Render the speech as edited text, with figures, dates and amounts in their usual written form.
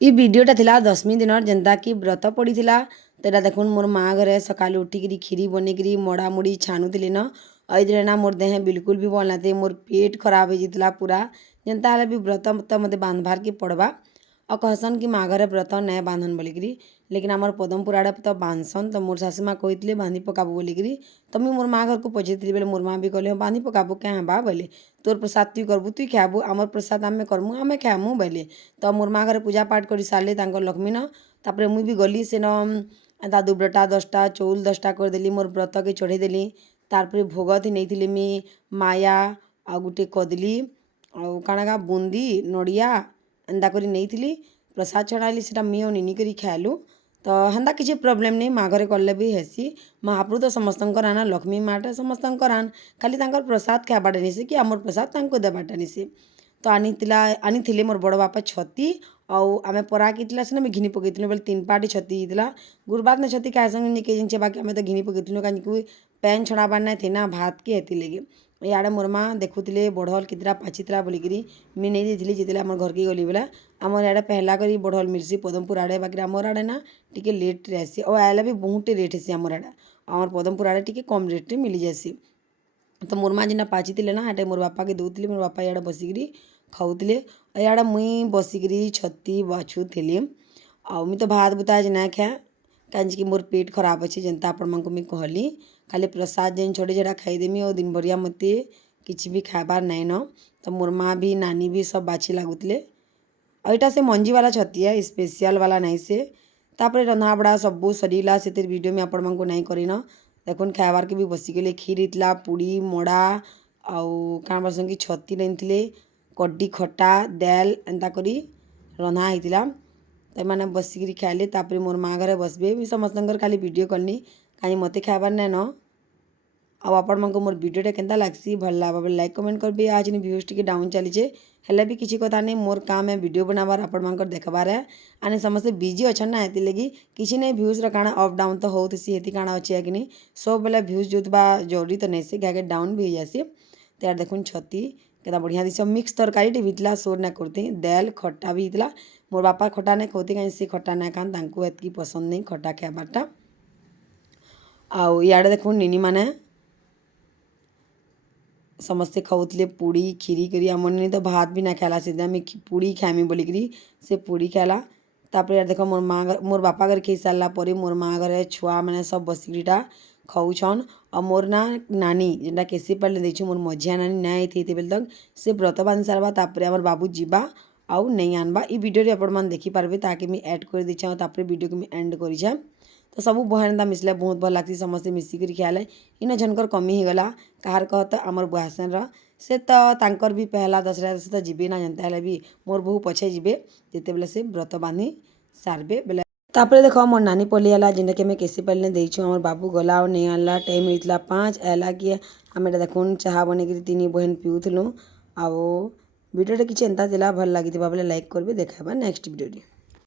इ वीडियोटा थिला 10वीं दिनर जेनता कि व्रत पड़ीथिला। तेरा देखुन मोर माँ घरे सकालू उठिकी खीरी बनेकरी मड़ा मुड़ी छाणुथिली न। दिन ना मोर देह बिल्कुल भी भल नाथी, मोर पेट खराब हो जाता पूरा। जेनता हेले भी व्रत तो मते बांधबार के पड़वा। और कहसन कि माँ घरे व्रत नहीं बांधन बोलिकी, लेकिन आमर पदमपुर आड़े तो बांधसन। तो मोर शाशु माँ कहते बांधी पकाबू बोलिकी। तो मुझे मोर माँ घर को पचारी बेले मोर माँ भी कहले बांधी पकाबू क्या बा बोले, तोर प्रसाद तु करबू तु खाबू, आमर प्रसाद आम करमु आम खामु बोले। तो मोर माँ घर पूजा पाठ कर सारे लक्ष्मी न। तापर मुई भी गली से न दुब्रटा 10टा चौल 10टा करदेली, मोर व्रत के चढ़ेदेली। तार भोग थी नहीं मी माया आ गोटे कदली आ काणा बुंदी नड़िया एंदा कर नहीं प्रसाद चढ़ाली से मी और निनी कर खालु। तो हेन्ता किसी प्रोब्लेम नहीं, माँ घरे कले भी हेसी। महाप्रभु तो समस्त आना, लक्ष्मी माँटा समस्त आन, खाली प्रसाद खाबाटा निसे कि आमर प्रसाद देवाटा निसे। तो आनी मोर बड़ बापा छती आमे पराकी सिना मैं घिनी पकई बोले 3 पार्टी छती होता। गुरुबार ने छती क्या संगे निके जिनसे बाकी आम तो घिनी पकई कहीं पैन छड़ाबार ना थे ना भात के हेती लगे। इे मोर माँ देखुले बढ़ल कितना पाचिला बोलिकी मुझे नहीं देती जिते आम घर के गली बेला। आमर इे पहला कर बढ़ल मिर्सी पदमपुर आड़े, बाकी आमर आड़े ना टी लेट्रे आसी और आएला भी बहुत रेट हेसी आमर आड़े। आमर पदमपुर आड़े टी कम रेट्रे मिली जासी। तो मोर माँ जेना पाचिले ना हेटे मोर बापा के दौली, मोर बापा इे बसिकी खाऊले। इे मुई बसिकी छती बाछुली। मुई तो भात बुता आज ना खाए कहीं मोर पेट खराब अच्छे जेनता आपण मानक मुई कहली। खाली प्रसाद जेन छोड़े जेटा खाईदेमी और दिन भरिया मते किसी भी खाबार नाइन न। तो मोर माँ भी नानी भी सब बाछी लगुले। यहाँ से मंजी वाला छती है, स्पेशल वाला नहीं से। तापर रंधा बड़ा सबू सरीला से वीडियो में आपण मानक नहीं करी न। देखुन खाबार के भी बसिगले खीर होता पूड़ी मड़ा आउ क्या बसन की छती नहीं कड्डी खटा दाल एंता करी रंधा होता। तो मैंने बसिकी खाइले। तापर मोर माँ घरे बसबे मुझे समस्त खाली वीडियो करनी कहीं मत खाबार नाइन न। आपण मानक मोर वीडियोटा केनता लागसी भल लगा बोले लाइक कमेंट करबे। आज व्यूज टी डाउन चलीचे हेल्ले भी किसी कथा नहीं, मोर काम है वीडियो बनाबार आपण मानक देखबार है। आने समस्ते बिजी अच्छा ना हेती लगी किसी नहीं व्यूज काଣା अप डाउन तो होती हेती काଣା अच्छे कि नहीं सब बेले व्यूज जोतबा जरूरी तो नहीं से क्या डाउन भी हो जासी। तो यार देखुन छती केदा बढ़िया दिस मिक्स तरकारी टी भी सोर ना करती दाल खट्टा भी होता। मोर बापा खट्टा नहीं खाते कहीं से खट्टा नहीं खान एतकी पसंद नहीं खट्टा खाबारटा। आड़े देखुन निनी माने समस्ते खाऊले पूड़ी खीरी करी आम तो भात भी ना खाला से पूड़ी खाएमी बोलिकी से पूड़ी खाला। तापर यार देख मोर बापा घर खाई सारापर मोर माँ घर छुआ मैंने सब बसिकीटा खाऊन। और मोर ना नानी जेनटा केसी पाले देखी मोर मझिया नानी ना थी बेले तक से व्रत बांधी सारवा। तापर आमर बाबू जीवा आउ नहीं आनवा इ वीडियो आपण देखिपारे ताकि मुझे एड कर देछे। तापर वीडियो को मुझे एंड करेछे। तो सब बहन मिसले बहुत भल लगती समस्ते मिसिकी खाए। इन झनकर कमी होगला कहार कहत आमर बुआसन से तो तांकर भी पहला दसरा से तो जीवे ना जनता है भी मोर बहु पछे जीवे जिते बेले से व्रत बांधी सारे बेले। तापर देख मोर नानी पलियाला जेनटा कि केसी पाले देछुँ आमर बाबू गला और नहीं आनला टाइम होता 5 आला कि आम देखुन चाह बनेकरी 3 बहन पिउलु। आ वीडियोटा किसी एंता दिला भल लगी बोले लाइक करबे। देखा नेक्स्ट वीडियो।